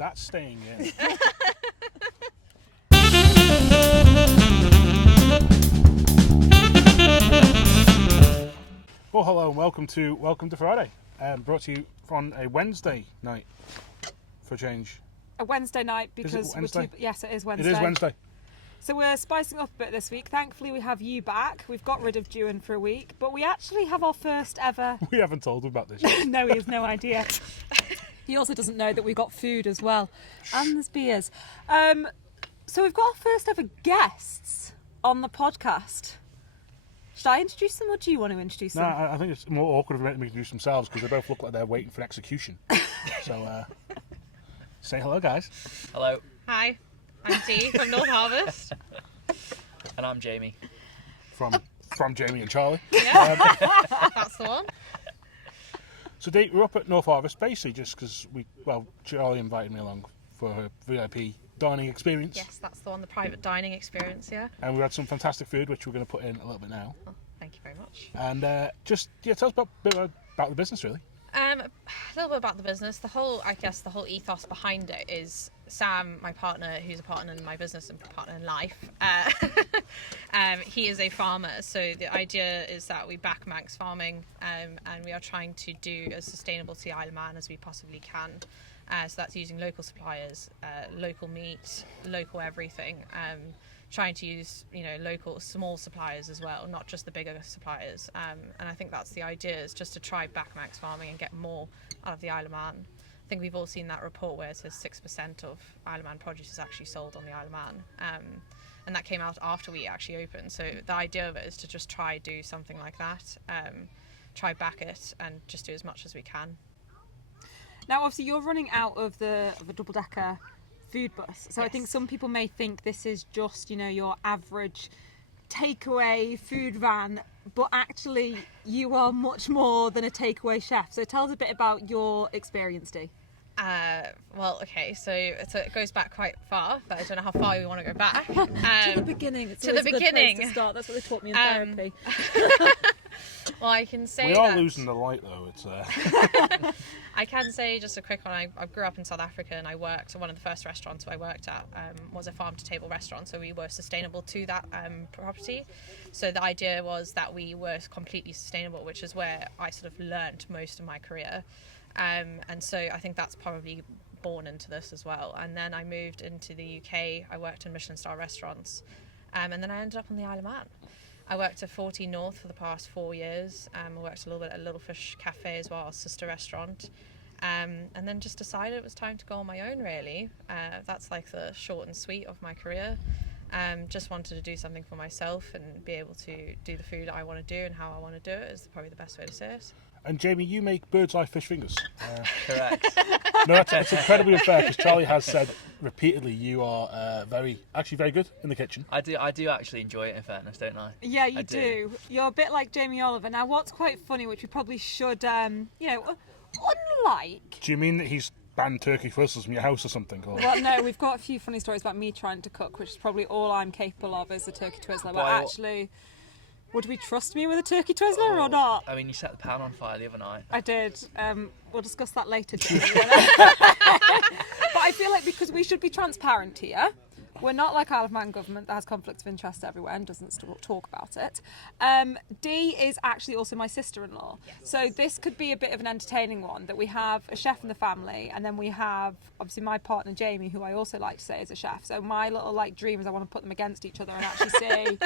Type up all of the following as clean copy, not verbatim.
That's staying in. Well, hello and welcome to Friday. Brought to you on a Wednesday night for a change. A Wednesday night because Is it Wednesday? Yes, it is Wednesday. It is Wednesday. So we're spicing up a bit this week. Thankfully, we have you back. We've got rid of Dewan for a week, but we actually have our first ever. We haven't told him about this yet. No, he has no idea. He also doesn't know that we got food as well, and there's beers. So we've got our first ever guests on the podcast. Should I introduce them, or do you want to introduce them? I think it's more awkward for them to introduce themselves because they both look like they're waiting for execution. So, say hello, guys. Hello. Hi, I'm Dee from North Harvest. And I'm Jamie. From Jamie and Charlie. Yeah, that's the one. So, Dee, we're up at North Harvest basically just because Charlie invited me along for her VIP dining experience. Yes, that's the one, the private dining experience, yeah. And we had some fantastic food, which we're going to put in a little bit now. Oh, thank you very much. And tell us a bit about the business, really. A little bit about the business. The whole ethos behind it is Sam, my partner, who's a partner in my business and partner in life. He is a farmer, so the idea is that we back Manx farming, and we are trying to do as sustainable to the Isle of Man as we possibly can. So that's using local suppliers, local meat, local everything. Trying to use, local small suppliers as well, not just the bigger suppliers. And I think that's the idea, is just to try back Manx farming and get more out of the Isle of Man. I think we've all seen that report where it says 6% of Isle of Man produce is actually sold on the Isle of Man. And that came out after we actually opened. So the idea of it is to just try do something like that, try back it and just do as much as we can. Now, obviously, you're running out of a double-decker food bus. So yes. I think some people may think this is just, your average takeaway food van, but actually you are much more than a takeaway chef. So tell us a bit about your experience, Dee. Okay, so it goes back quite far, but I don't know how far we want to go back. To the beginning. It's to the beginning. A good place to start. That's what they taught me in therapy. Well, I can say we are losing the light, though. It's. I can say just a quick one. I grew up in South Africa, and I worked. One of the first restaurants I worked at was a farm-to-table restaurant. So we were sustainable to that property. So the idea was that we were completely sustainable, which is where I sort of learned most of my career. And so I think that's probably born into this as well. And then I moved into the UK. I worked in Michelin-star restaurants, and then I ended up on the Isle of Man. I worked at 40 North for the past 4 years. I worked a little bit at Little Fish Cafe as well, a sister restaurant. And then just decided it was time to go on my own, really. That's like the short and sweet of my career. Just wanted to do something for myself and be able to do the food I want to do and how I want to do it is probably the best way to say it. And Jamie, you make bird's eye fish fingers. Correct. No, that's incredibly unfair because Charlie has said repeatedly you are very good in the kitchen. I do actually enjoy it, in fairness, don't I? Yeah, you do. You're a bit like Jamie Oliver. Now, what's quite funny, which we probably should, unlike... Do you mean that he's banned turkey twizzlers from your house or something? Or... Well, no, we've got a few funny stories about me trying to cook, which is probably all I'm capable of is a turkey twizzler. But actually... Would we trust me with a turkey twizzler or not? I mean, you set the pan on fire the other night. I did. We'll discuss that later. But I feel like because we should be transparent here, we're not like Isle of Man government that has conflicts of interest everywhere and doesn't talk about it. Dee is actually also my sister-in-law. Yes. So this could be a bit of an entertaining one, that we have a chef in the family and then we have obviously my partner Jamie, who I also like to say is a chef. So my little dream is I want to put them against each other and actually see,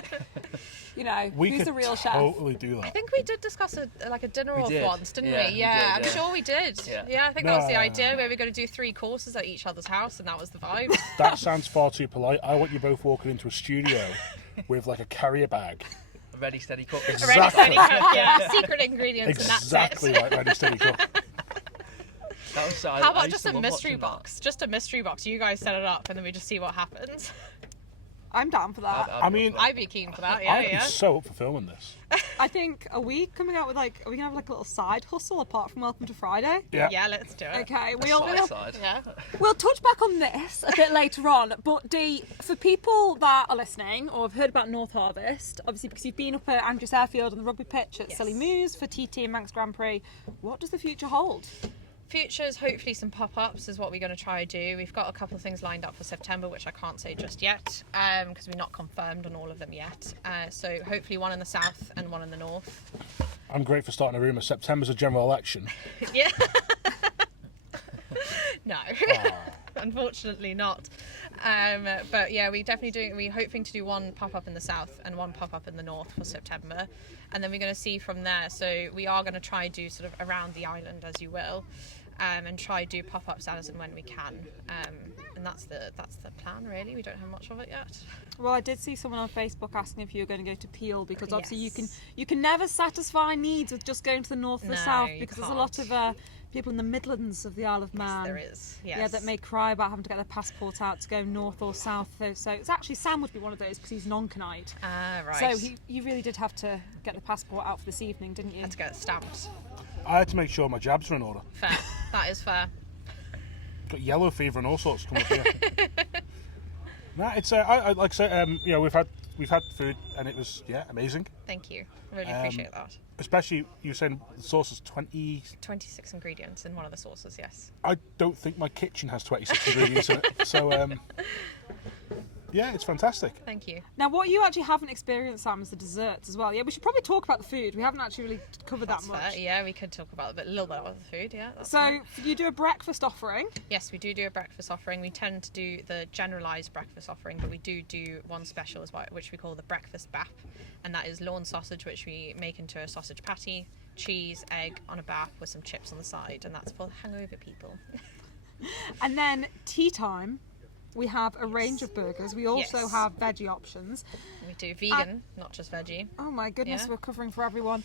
who's the real chef. We could totally do that. I think we did discuss a dinner off once, didn't we? Yeah, I'm sure we did. Yeah, I think that was the idea, where we were going to do 3 courses at each other's house, and that was the vibe. That sounds far too polite. I want you both walking into a studio with a carrier bag. A ready, steady cook. Exactly. Ready, steady cook, yeah. Secret ingredients, exactly and that's it. like ready, steady cook. How about just a mystery box? Just a mystery box. You guys set it up, and then we just see what happens. I'm down for that. I'd be keen for that. Yeah, I'd be so up for filming this. I think, are we coming out with are we gonna have a little side hustle apart from Welcome to Friday? Yeah, let's do it. Okay, we'll touch back on this a bit later on. But Dee, for people that are listening or have heard about North Harvest, obviously because you've been up at Andreas Airfield on the rugby pitch at Silly Moose for TT and Manx Grand Prix, what does the future hold? Futures, hopefully some pop-ups is what we're going to try to do. We've got a couple of things lined up for September, which I can't say just yet, because we're not confirmed on all of them yet. So hopefully one in the south and one in the north. I'm great for starting a rumour. September's a general election. Yeah. No, unfortunately not. But yeah, we're hoping to do one pop-up in the south and one pop-up in the north for September, and then we're going to see from there. So we are going to try do sort of around the island, as you will, and try do pop-ups as and when we can. And that's the plan, really. We don't have much of it yet. Well, I did see someone on Facebook asking if you were going to go to Peel, because obviously Yes. you can never satisfy needs with just going to the north or the No, south, you because there's a lot can't. of people in the Midlands of the Isle of Man. There is, yes. Yeah, that may cry about having to get their passport out to go north or south. So it's actually Sam would be one of those, because he's non-Canite. Ah, right. So you really did have to get the passport out for this evening, didn't you? had to get it stamped. I had to make sure my jabs were in order. Fair. That is fair. Got yellow fever and all sorts coming up here. Nah, it's I like I say, you know, we've had food and it was amazing. Thank you. Really appreciate that. Especially you were saying the sauce is 20. 26 ingredients in one of the sauces, yes. I don't think my kitchen has 26 ingredients in it. So yeah, it's fantastic. Thank you. Now, what you actually haven't experienced, Sam, is the desserts as well. Yeah, we should probably talk about the food. We haven't actually really covered That's that much. fair. Yeah, we could talk about a little bit about the food, yeah. That's So fine. you do a breakfast offering. Yes, we do a breakfast offering. We tend to do the generalised breakfast offering, but we do one special as well, which we call the breakfast bap, and that is lawn sausage, which we make into a sausage patty, cheese, egg on a bap with some chips on the side, and that's for the hangover people. And then tea time, we have a range of burgers. We also Yes. have veggie options. We do vegan, not just veggie. Oh my goodness, Yeah. we're covering for everyone,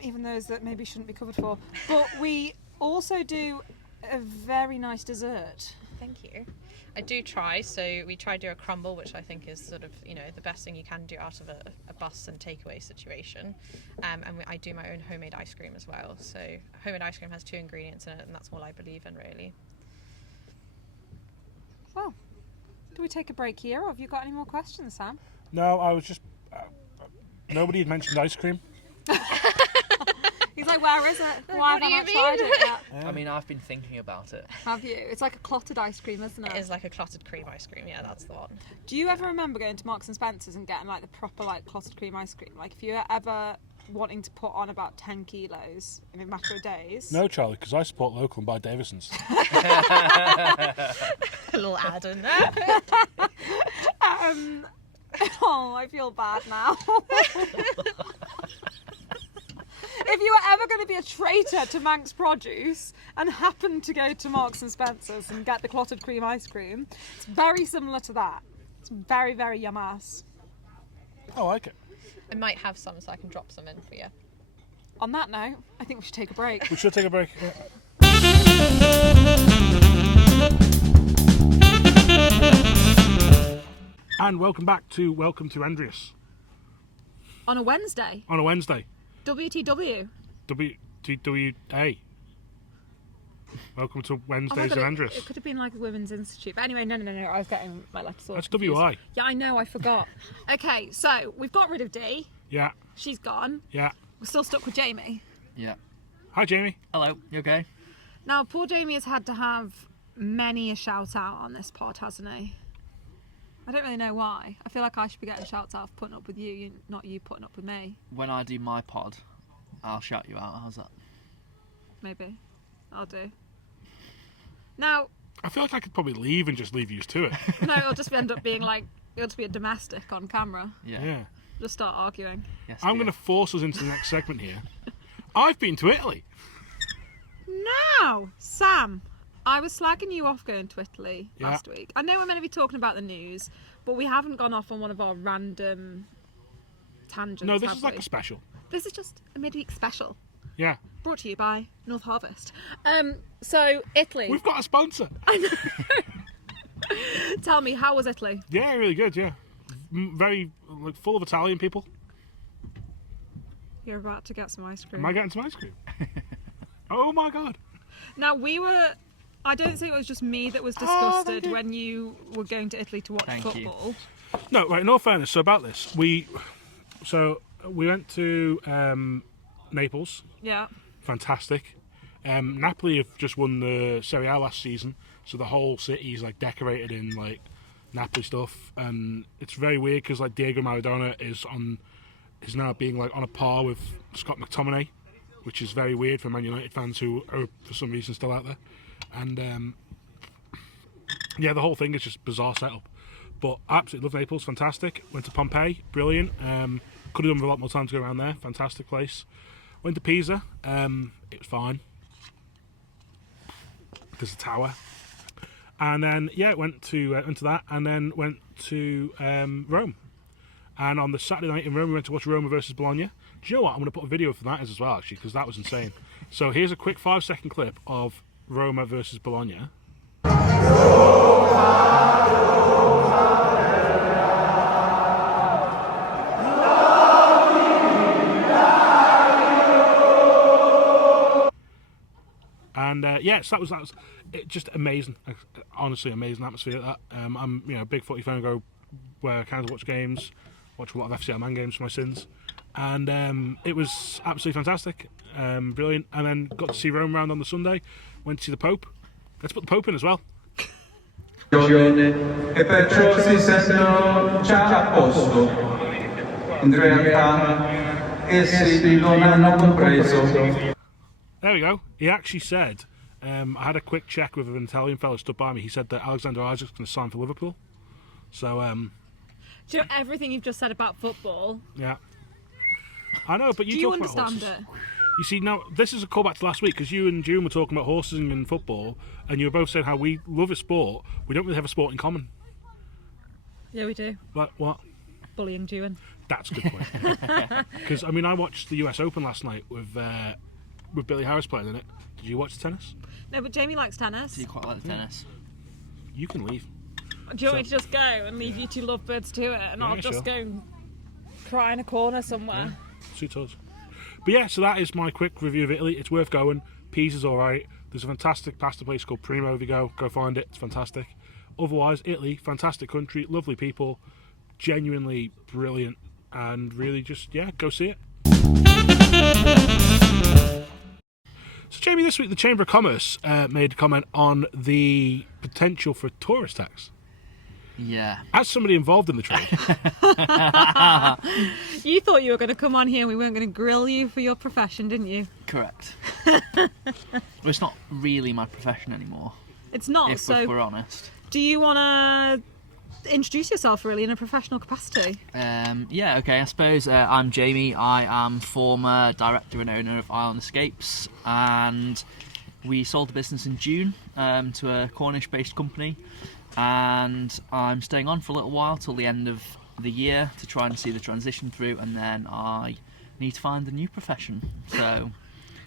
even those that maybe shouldn't be covered for. But we also do a very nice dessert. Thank you. I do try, so we try to do a crumble, which I think is sort of, the best thing you can do out of a bus and takeaway situation. And I do my own homemade ice cream as well. So homemade ice cream has 2 ingredients in it, and that's all I believe in, really. Well, do we take a break here, or have you got any more questions, Sam? No, I was just nobody had mentioned ice cream. He's like, where is it? Why have What I do you not tried mean? it yet? I mean, I've been thinking about it. Have you? It's like a clotted ice cream, isn't it? It is like a clotted cream ice cream, yeah, that's the one. Do you ever remember going to Marks and Spencer's and getting like the proper like clotted cream ice cream? Like if you were ever wanting to put on about 10 kilos in a matter of days? No, Charlie, because I support local and buy Davison's. A little add in there. Oh, I feel bad now. If you were ever going to be a traitor to Manx produce and happen to go to Marks and Spencer's and get the clotted cream ice cream, it's very similar to that. It's very, very yum-ass. I like it. I might have some, so I can drop some in for you. On that note, I think we should take a break. We should take a break. Yeah. And welcome to Andreas On a Wednesday, on a Wednesday. WTW. WTWA. Welcome to Oh my Wednesdays God, with Andreas. it could have been like a women's institute. But anyway, no. I was getting my letters all That's confused. WI. Yeah, I know, I forgot. Okay, so we've got rid of Dee. Yeah, She's gone. yeah. We're still stuck with Jamie. Yeah. Hi, Jamie. Hello, you okay? Now, poor Jamie has had to have many a shout out on this pod, hasn't he? I don't really know why. I feel like I should be getting shouts out for putting up with you, not you putting up with me. When I do my pod, I'll shout you out. How's that? Maybe. I'll do. Now, I feel like I could probably leave and just leave you to it. no, it'll just end up being like, it'll just be a domestic on camera. Yeah. Yeah. Just start arguing. Yes, I'm dear. going to force us into the next segment here. I've been to Italy. Now, Sam, I was slagging you off going to Italy Yeah. last week. I know we're meant to be talking about the news, but we haven't gone off on one of our random tangents. No, this have is like we? a special. This is just a midweek special. Yeah. Brought to you by North Harvest. So Italy. We've got a sponsor. Tell me, how was Italy? Yeah, really good, yeah. Very, like, full of Italian people. You're about to get some ice cream. Am I getting some ice cream? Oh my God. Now I don't think it was just me that was thank disgusted you. when you were going to Italy to watch Thank you. football. No, right, in all fairness, so about this, we went to Naples. Yeah. Fantastic. Napoli have just won the Serie A last season, so the whole city is like decorated in like Napoli stuff, and it's very weird because like Diego Maradona is now being like on a par with Scott McTominay, which is very weird for Man United fans who are for some reason still out there. And yeah, the whole thing is just bizarre setup. But I absolutely love Naples, fantastic. Went to Pompeii, brilliant. Could have done with a lot more time to go around there, fantastic place. Went to Pisa, it was fine. There's a tower. And then yeah, went to that, and then went to Rome. And on the Saturday night in Rome, we went to watch Roma versus Bologna. Do you know what? I'm going to put a video for that as well, actually, because that was insane. So here's a quick 5-second clip of Roma versus Bologna. And yes, that was it, just amazing. Honestly, amazing atmosphere. That I'm a big footy fan. I go where I can to watch games, watch a lot of FCL Man games for my sins, and it was absolutely fantastic, brilliant. And then got to see Rome round on the Sunday. Went to see the Pope. Let's put the Pope in as well. E perciò si sentono già a posto. In realtà essi non hanno compreso. There we go. He actually said, I had a quick check with an Italian fellow stood by me. He said that Alexander Isaac's going to sign for Liverpool. So, Do you know everything you've just said about football? yeah. I know, but Do you talk about understand horses. it? You see, now, this is a callback to last week, because you and June were talking about horses and football, and you were both saying how we love a sport, we don't really have a sport in common. Yeah, we do. What? Bullying June. That's a good point. Because, I mean, I watched the US Open last night with Billy Harris playing in it. Did you watch the tennis? No, but Jamie likes tennis. Do you quite like the tennis? You can leave. Do you want me to just go and leave you two lovebirds to it, and Yeah, I'll just sure. go and cry in a corner somewhere? Suits us. But yeah, so that is my quick review of Italy. It's worth going. Pisa's alright. There's a fantastic pasta place called Primo. If you go find it. It's fantastic. Otherwise, Italy, fantastic country, lovely people, genuinely brilliant, and really just, yeah, go see it. So Jamie, this week the Chamber of Commerce made a comment on the potential for tourist tax. Yeah. As somebody involved in the trade, You thought you were going to come on here and we weren't going to grill you for your profession, didn't you? Correct. Well, it's not really my profession anymore, It's not. if So, we're honest. do you want to introduce yourself really in a professional capacity? Yeah, okay, I suppose I'm Jamie. I am former director and owner of Island Escapes, and we sold the business in June to a Cornish-based company, and I'm staying on for a little while till the end of the year to try and see the transition through, and then I need to find a new profession. So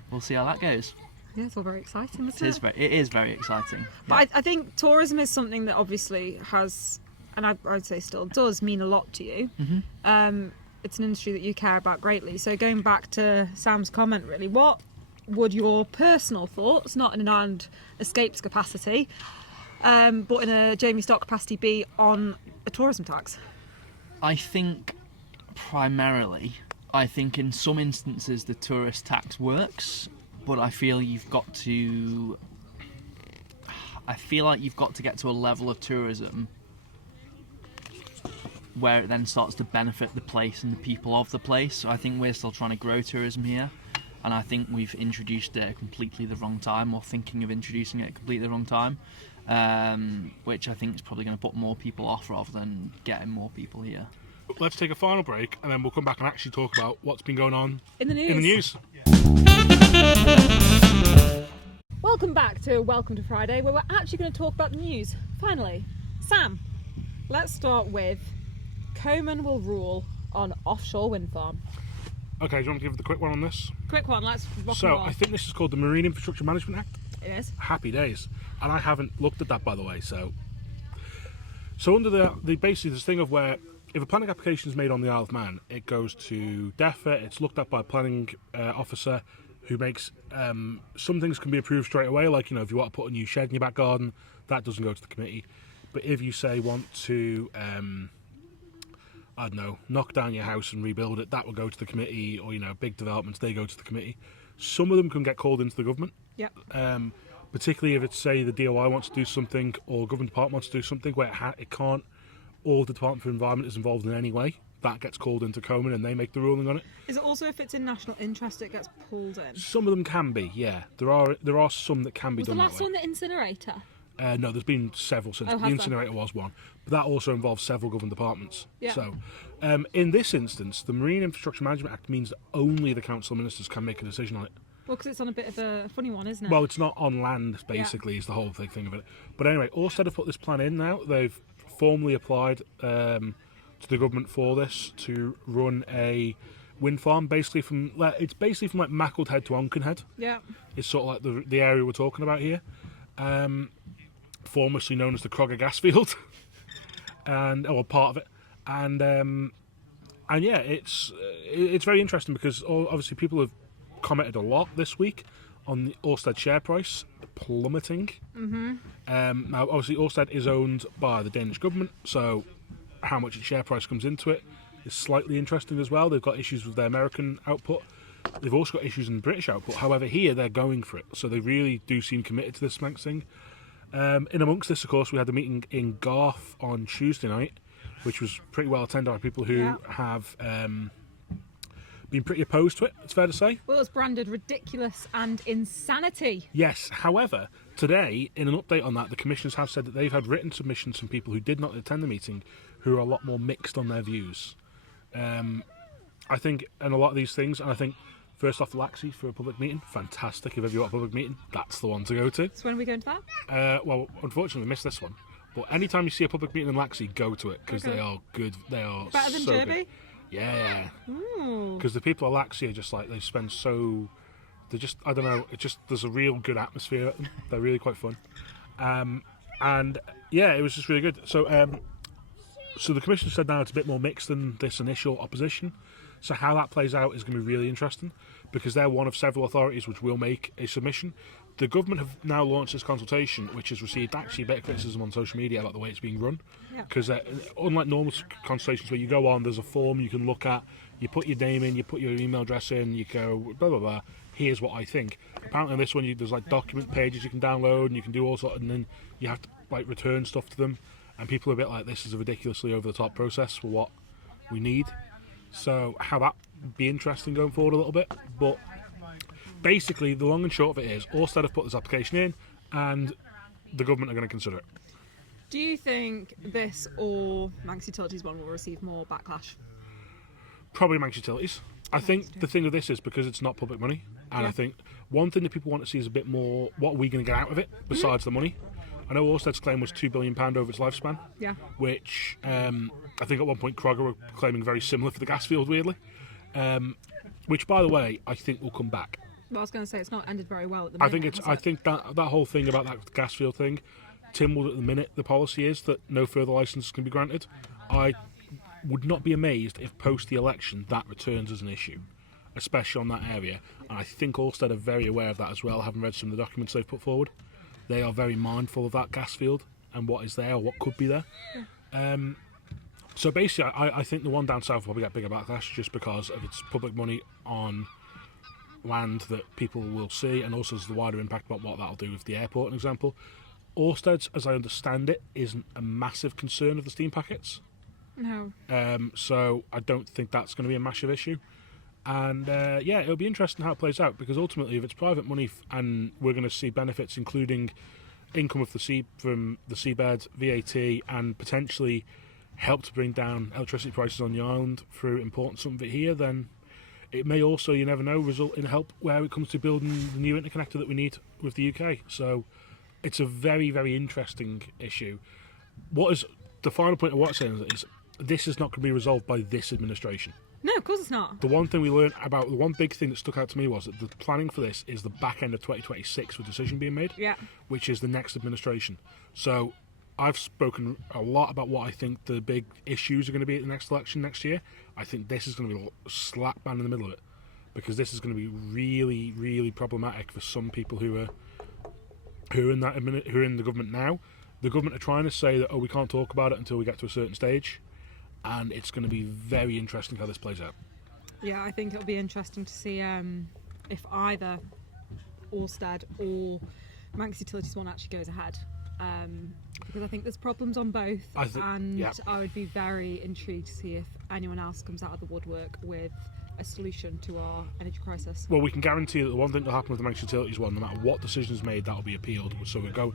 we'll see how that goes. Yeah, it's all very exciting, isn't It is very exciting. But I think tourism is something that obviously has, and I'd say still does mean a lot to you. Mm-hmm. It's an industry that you care about greatly. So going back to Sam's comment, really, what would your personal thoughts, not in an Island Escapes capacity, but in a Jamie Stock capacity, be on a tourism tax? I think primarily, in some instances the tourist tax works, but I feel like you've got to get to a level of tourism where it then starts to benefit the place and the people of the place. So I think we're still trying to grow tourism here, and I think we've introduced it at completely the wrong time, or thinking of introducing it at completely the wrong time, which I think is probably going to put more people off rather than getting more people here. let's take a final break, and then we'll come back and actually talk about what's been going on In the news. in the news. Welcome back to Welcome to Friday, where we're actually going to talk about the news. Finally, Sam, let's start with Coman will rule on offshore wind farm. Okay, do you want to give the quick one on this? Quick one, let's rock and So roll. I think this is called the Marine Infrastructure Management Act. It is. Happy days. And I haven't looked at that, by the way. So under the basically this thing of where if a planning application is made on the Isle of Man, it goes to DEFRA, it's looked at by a planning officer who makes some things can be approved straight away, like, you know, if you want to put a new shed in your back garden, that doesn't go to the committee. But if you say want to I don't know, knock down your house and rebuild it, that will go to the committee, or, you know, big developments, they go to the committee. Some of them can get called into the government. Yep. Particularly if it's, say, the DOI wants to do something or government department wants to do something where it can't, or the Department for Environment is involved in any way, that gets called into Coman and they make the ruling on it. Is it also if it's in national interest it gets pulled in? Some of them can be, yeah. There are some that can be Was done the that last way. one the incinerator? No, there's been several since. Oh, The has incinerator was one, but that also involves several government departments. Yeah. So, in this instance, the Marine Infrastructure Management Act means that only the council of ministers can make a decision on it. Well, because it's on a bit of a funny one, isn't it? Well, it's not on land, basically, is the whole big thing of it. But anyway, Ørsted have put this plan in now. They've formally applied to the government for this to run a wind farm, basically from like Macklehead Head to Onkenhead. Yeah. It's sort of like the area we're talking about here. Formerly known as the Crogger gas field, or part of it, and yeah, it's very interesting because obviously people have commented a lot this week on the Ørsted share price plummeting. Now, obviously, Ørsted is owned by the Danish government, so how much its share price comes into it is slightly interesting as well. They've got issues with their American output. They've also got issues in the British output. However, here they're going for it, so they really do seem committed to this Manx thing. In amongst this, of course, we had a meeting in Garth on Tuesday night, which was pretty well attended by people who have been pretty opposed to it, it's fair to say. Well, it was branded ridiculous and insanity. Yes, however, today, in an update on that, the commissioners have said that they've had written submissions from people who did not attend the meeting who are a lot more mixed on their views. I think, and a lot of these things, and I think, first off, the Laxey for a public meeting, fantastic. If ever you got a public meeting, that's the one to go to. So when are we going to that? Well, unfortunately, we missed this one. But anytime you see a public meeting in Laxey, go to it, because they are good. They are Better than so Derby? good. Yeah. Because the people at Laxey are just like, they spend so... They're just, I don't know, there's a real good atmosphere at them. They're really quite fun. And, yeah, it was just really good. So the Commission said now it's a bit more mixed than this initial opposition. So how that plays out is going to be really interesting, because they're one of several authorities which will make a submission. The government have now launched this consultation, which has received actually a bit of criticism on social media about the way it's being run. Because unlike normal consultations where you go on, there's a form you can look at, you put your name in, you put your email address in, you go blah blah blah. Here's what I think. Apparently, in this one, there's like document pages you can download, and you can do all sorts, and then you have to like return stuff to them. And people are a bit like, this is a ridiculously over the top process for what we need. So how that be interesting going forward a little bit. But basically, the long and short of it is, Ørsted have put this application in, and the government are going to consider it. Do you think this or Manx Utilities one will receive more backlash? Probably Manx Utilities. I think the thing with this is because it's not public money, and I think one thing that people want to see is a bit more, what are we going to get out of it besides the money? I know Ørsted's claim was £2 billion over its lifespan, which I think at one point Crogger were claiming very similar for the gas field, weirdly, which, by the way, I think will come back. Well, I was going to say it's not ended very well at the moment. I think that whole thing about that gas field thing, Tynwald at the minute, the policy is that no further licences can be granted. I would not be amazed if post the election that returns as an issue, especially on that area. And I think Ørsted are very aware of that as well, having read some of the documents they've put forward. They are very mindful of that gas field and what is there or what could be there. So basically, I think the one down south will probably get bigger backlash just because of its public money on land that people will see, and also there's the wider impact about what that'll do with the airport, an example. Ørsted, as I understand it, isn't a massive concern of the steam packets. No. So I don't think that's going to be a massive issue. And yeah, it'll be interesting how it plays out, because ultimately, if it's private money and we're going to see benefits, including income of from the seabed, VAT, and potentially help to bring down electricity prices on the island through importing some of it here, then it may also, you never know, result in help where it comes to building the new interconnector that we need with the UK. So it's a very, very interesting issue. What is the final point of what I'm saying is this is not going to be resolved by this administration. No, of course it's not. The one thing we learned about, the one big thing that stuck out to me was that the planning for this is the back end of 2026 with a decision being made, which is the next administration. So I've spoken a lot about what I think the big issues are going to be at the next election next year. I think this is going to be slap bang in the middle of it, because this is going to be really, really problematic for some people who are in the government now. The government are trying to say that, we can't talk about it until we get to a certain stage. And it's going to be very interesting how this plays out. Yeah, I think it'll be interesting to see if either Orsted or Manx Utilities one actually goes ahead. Because I think there's problems on both, I would be very intrigued to see if anyone else comes out of the woodwork with a solution to our energy crisis. Well, we can guarantee that the one thing that will happen with the Manx Utilities one, no matter what decision is made, that will be appealed. So we go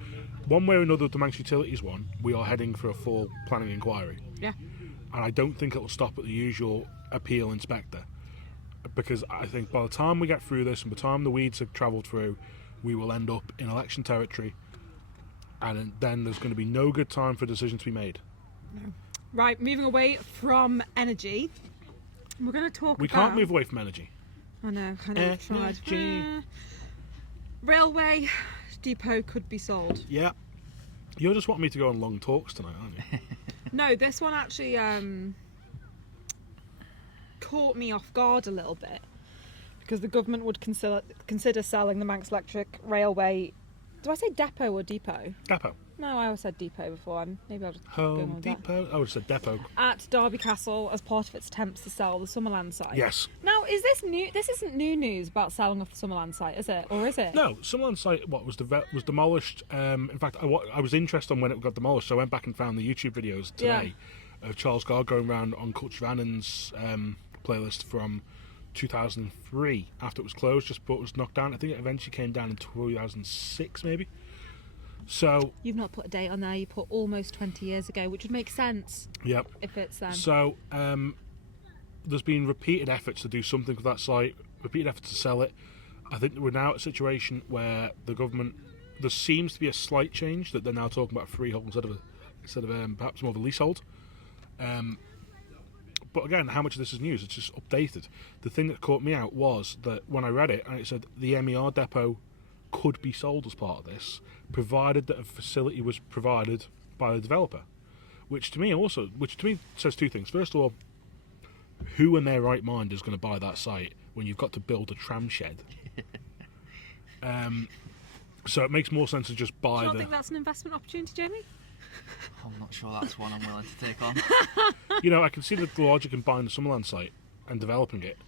one way or another with the Manx Utilities one, we are heading for a full planning inquiry. Yeah. And I don't think it will stop at the usual appeal inspector. Because I think by the time we get through this and by the time the weeds have travelled through, we will end up in election territory. And then there's going to be no good time for a decision to be made. No. Right, moving away from energy, we're going to talk We can't move away from energy. I know, I've tried. Railway depot could be sold. Yeah. You're just wanting me to go on long talks tonight, aren't you? No, this one actually caught me off guard a little bit. Because the government would consider selling the Manx Electric Railway. Do I say depot or depot? Depot. No, I always said depot before. Maybe I'll just keep Home going on with Depot? I would have said depot. At Derby Castle as part of its attempts to sell the Summerland site. Yes. Now, is this new? This isn't new news about selling off the Summerland site, is it? Or is it? No, Summerland site was demolished. In fact, I was interested on when it got demolished, so I went back and found the YouTube videos today of Charles Gard going around on Culture Vannon's playlist from 2003 after it was closed, just before it was knocked down. I think it eventually came down in 2006, maybe. So you've not put a date on there. You put almost 20 years ago, which would make sense. Yep. If it's So there's been repeated efforts to do something with that site, repeated efforts to sell it. I think we're now at a situation where the government, there seems to be a slight change that they're now talking about a freehold instead of perhaps more of a leasehold. But again, how much of this is news? It's just updated. The thing that caught me out was that when I read it, and it said the MER depot could be sold as part of this, provided that a facility was provided by the developer. Which to me says two things. First of all, who in their right mind is going to buy that site when you've got to build a tram shed? So it makes more sense to just buy. Do you not think that's an investment opportunity, Jamie? I'm not sure that's one I'm willing to take on. I can see the logic in buying the Summerland site and developing it.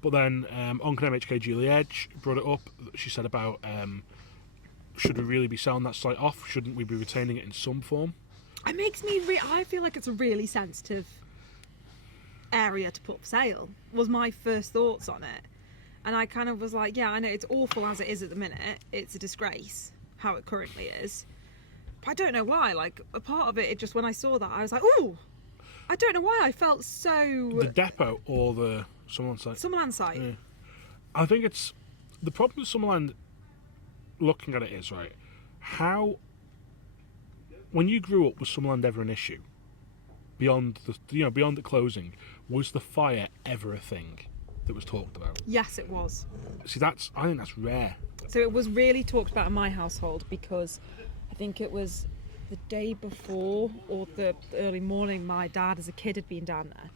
But then Onken MHK Julie Edge brought it up. She said about should we really be selling that site off? Shouldn't we be retaining it in some form? It makes me. I feel like it's a really sensitive area to put for sale. Was my first thoughts on it, and I kind of was like, yeah, I know it's awful as it is at the minute. It's a disgrace how it currently is. But I don't know why. Like a part of it just when I saw that, I was like, oh, I don't know why I felt so. The depot or the Summerland site? Summerland site. Yeah. I think it's the problem with Summerland. Looking at it is right. How when you grew up, was Summerland ever an issue? Beyond the closing, was the fire ever a thing that was talked about? Yes, it was. See, I think that's rare. So it was really talked about in my household because I think it was the day before or the early morning my dad as a kid had been down there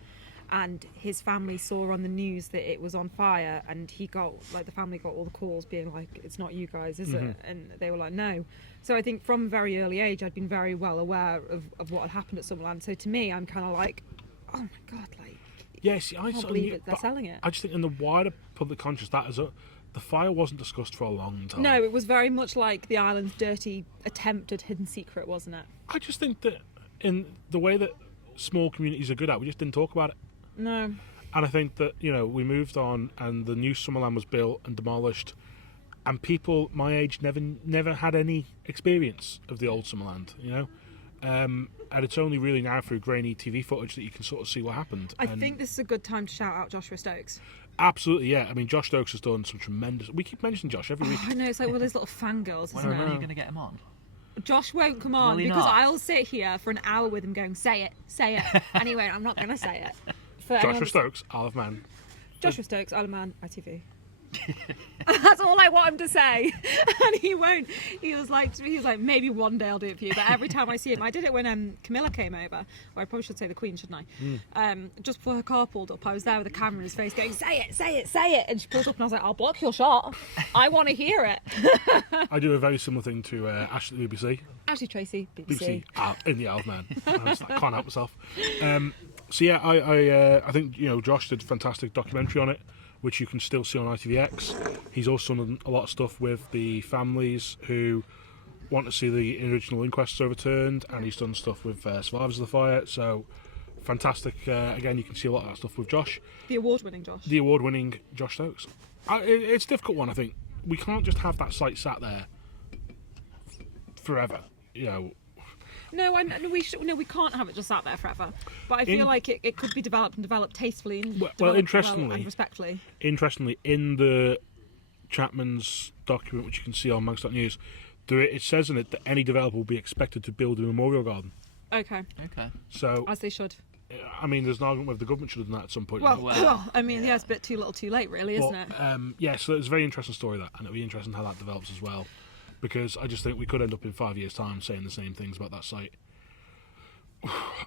and his family saw on the news that it was on fire and the family got all the calls being like, it's not you guys, is it? And they were like, no. So I think from a very early age I'd been very well aware of what had happened at Summerland. So to me, I'm kind of like, oh my God, like, yes, I can't believe it, they're selling it. I just think in the wider public conscious, the fire wasn't discussed for a long time. No, it was very much like the island's dirty attempt at hidden secret, wasn't it? I just think that in the way that small communities are good at, we just didn't talk about it. No. And I think that, we moved on and the new Summerland was built and demolished and people my age never had any experience of the old Summerland, and it's only really now through grainy TV footage that you can sort of see what happened. I think this is a good time to shout out Joshua Stokes. Absolutely, yeah. I mean, Josh Stokes has done some tremendous. We keep mentioning Josh every week. I know, it's like one of those little fangirls, isn't When it? are you going to get him on? Josh won't come on because I'll sit here for an hour with him going, say it. Anyway, I'm not going to say it. Joshua Stokes, Isle of Man. Joshua Stokes, Isle of Man, ITV. That's all I want him to say, and he won't. He was like, maybe one day I'll do it for you. But every time I see him, I did it when Camilla came over, or I probably should say the Queen, shouldn't I? Just before her car pulled up, I was there with a camera in his face, going, "Say it," and she pulled up, and I was like, "I'll block your shot. I want to hear it." I do a very similar thing to Ashley BBC. Ashley Tracy, BBC. In the Isle of Man. I can't help myself. So yeah, I think Josh did a fantastic documentary on it which you can still see on ITVX. He's also done a lot of stuff with the families who want to see the original inquests overturned, and he's done stuff with survivors of the fire. So fantastic. Again, you can see a lot of that stuff with Josh. The award-winning Josh. The award-winning Josh Stokes. It's a difficult one, I think. We can't just have that site sat there forever, you know. No, we can't have it just sat there forever. But I feel like it could be developed tastefully and interestingly, and respectfully. Interestingly, in the Chapman's document, which you can see on Manx.news, it says in it that any developer will be expected to build a memorial garden. Okay. So, as they should. I mean, there's an argument whether the government should have done that at some point. Well, I mean, yeah, it's a bit too little too late, really, isn't it? Yeah, so it's a very interesting story, that, and it'll be interesting how that develops as well. Because I just think we could end up in 5 years' time saying the same things about that site.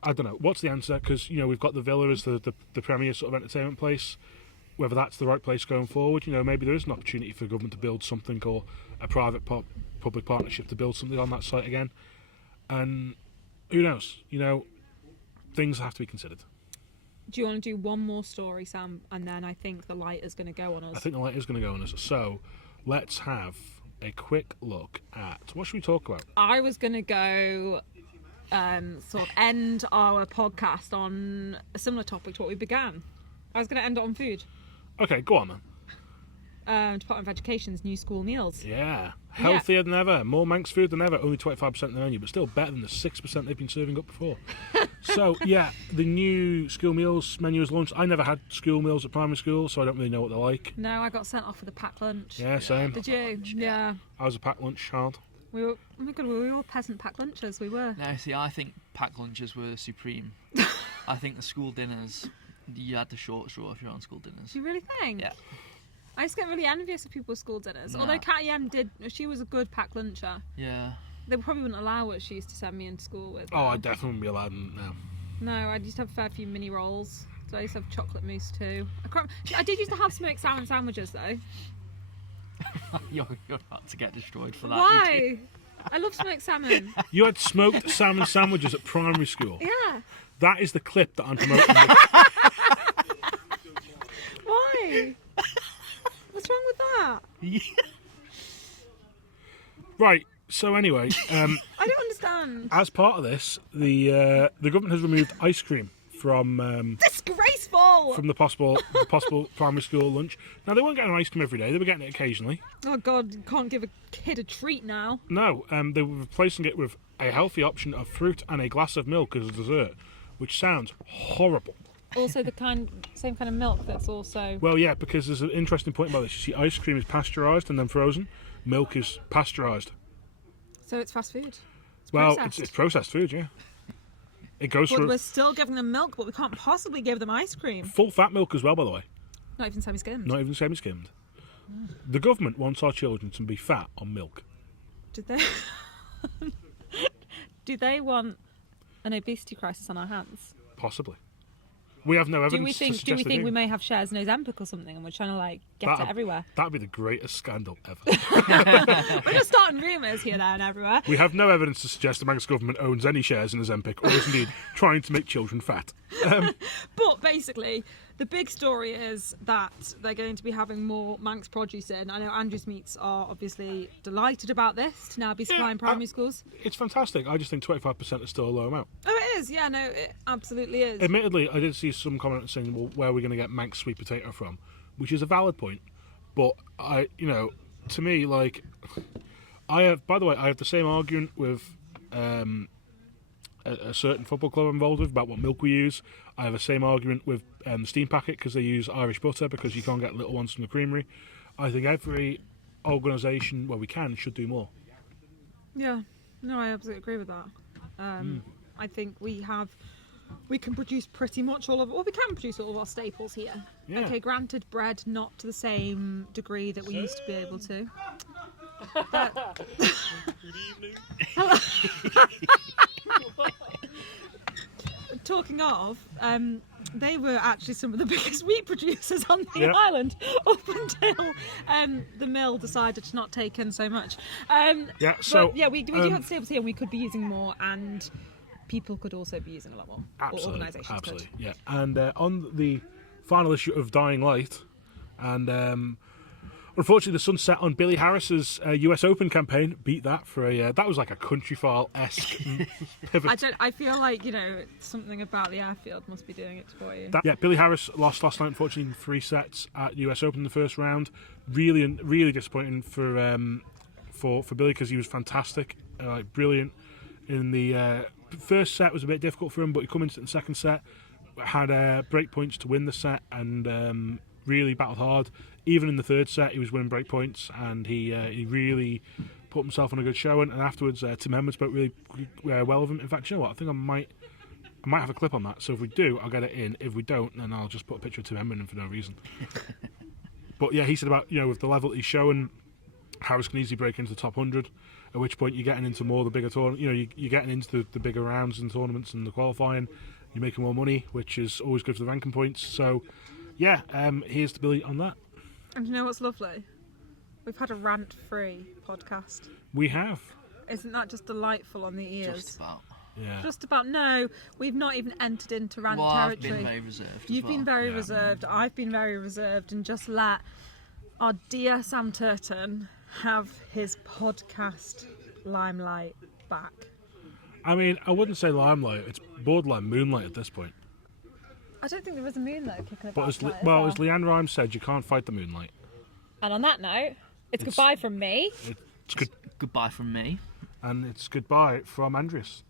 I don't know. What's the answer? Because, you know, we've got the Villa as the premier sort of entertainment place. Whether that's the right place going forward, you know, maybe there is an opportunity for government to build something, or a private public partnership to build something on that site again. And who knows? You know, things have to be considered. Do you want to do one more story, Sam? And then I think the light is going to go on us. I think the light is going to go on us. So let's have a quick look at, what should we talk about? I was going to go sort of end our podcast on a similar topic to what we began. I was going to end it on food. Okay, go on then. Department of Education's new school meals. Yeah, healthier than ever, more Manx food than ever, only 25% in the menu, but still better than the 6% they've been serving up before. So, yeah, the new school meals menu is launched. I never had school meals at primary school, so I don't really know what they're like. No, I got sent off with a packed lunch. Yeah, same. Did you? Yeah. I was a packed lunch child. We were, oh my God, we were all peasant packed lunches, we were. No, see, I think packed lunches were supreme. I think the school dinners, you had the short straw if you're on school dinners. Do you really think? Yeah. I just get really envious of people's school dinners. Nah. Although Catty M she was a good packed luncher. Yeah. They probably wouldn't allow what she used to send me into school with. Oh, I definitely wouldn't be allowed now. No, I used to have a fair few mini rolls. So I used to have chocolate mousse too. I did used to have smoked salmon sandwiches though. You're about to get destroyed for that. Why? I love smoked salmon. You had smoked salmon sandwiches at primary school? Yeah. That is the clip that I'm promoting. Why? What's wrong with that? Right, so anyway, I don't understand. as part of this, the government has removed ice cream from Disgraceful! the possible primary school lunch. Now, they weren't getting ice cream every day, they were getting it occasionally. Oh God, you can't give a kid a treat now. No, they were replacing it with a healthy option of fruit and a glass of milk as a dessert, which sounds horrible. Also the same kind of milk that's also... Well, yeah, because there's an interesting point about this. You see, ice cream is pasteurised and then frozen. Milk is pasteurised. So it's fast food. It's processed food, yeah. It goes But through we're still giving them milk, but we can't possibly give them ice cream. full fat milk as well, by the way. Not even semi-skimmed. Not even semi-skimmed. The government wants our children to be fat on milk. Did they? Do they want an obesity crisis on our hands? Possibly. We have no evidence Do we think to suggest we may have shares in Ozempic or something, and we're trying to get it everywhere? That'd be the greatest scandal ever. We're just starting rumours here, there, and everywhere. We have no evidence to suggest the Manx government owns any shares in Ozempic, or is indeed trying to make children fat. But basically, the big story is that they're going to be having more Manx produce in. I know Andreas Meats are obviously delighted about this to now be supplying primary schools. It's fantastic. I just think 25% is still a low amount. Oh, it is. Yeah, no, it absolutely is. Admittedly, I did see some comments saying, well, where are we going to get Manx sweet potato from? Which is a valid point. But, to me, I have the same argument with a certain football club I'm involved with about what milk we use. I have the same argument with the Steam Packet because they use Irish butter because you can't get little ones from the creamery. I think every organisation where we can should do more. Yeah, no, I absolutely agree with that. I think we can produce pretty much we can produce all of our staples here. Yeah. Okay, granted, bread not to the same degree that we used to be able to. But... Good evening. Talking of, they were actually some of the biggest wheat producers on the island up until the mill decided to not take in so much. We do have staples here, and we could be using more, and people could also be using a lot more. Absolutely, or organisations absolutely, could. yeah. And on the final issue of Dying Light, And unfortunately, the sun set on Billy Harris's US Open campaign. Beat that for a that was like a country file-esque pivot. I feel like, you know, something about the airfield must be doing it for you. Yeah, Billy Harris lost last night, unfortunately, in 3 sets at US Open in the first round. Really disappointing for Billy, because he was fantastic, like brilliant. In the first set was a bit difficult for him, but he come into the second set, had break points to win the set, and really battled hard. Even in the third set, he was winning break points, and he really put himself on a good showing. And afterwards, Tim Henman spoke really well of him. In fact, you know what? I think I might have a clip on that. So if we do, I'll get it in. If we don't, then I'll just put a picture of Tim Henman in for no reason. But yeah, he said about, you know, with the level that he's showing, Harris can easily break into the top 100. At which point you're getting into more the bigger tournament. You know, you're getting into the bigger rounds and tournaments and the qualifying. You're making more money, which is always good for the ranking points. So yeah, here's to Billy on that. And you know what's lovely? We've had a rant-free podcast. We have. Isn't that just delightful on the ears? Just about. Yeah. Just about. No, we've not even entered into rant territory. I've been very reserved. You've been very reserved. I've been very reserved, and just let our dear Sam Turton have his podcast limelight back. I mean, I wouldn't say limelight. It's borderline moonlight at this point. I don't think there is a moonlight kicking But about. as tonight, as Leanne Rimes said, you can't fight the moonlight. And on that note, it's goodbye from me. It's good, Goodbye from me. and it's goodbye from Andreas.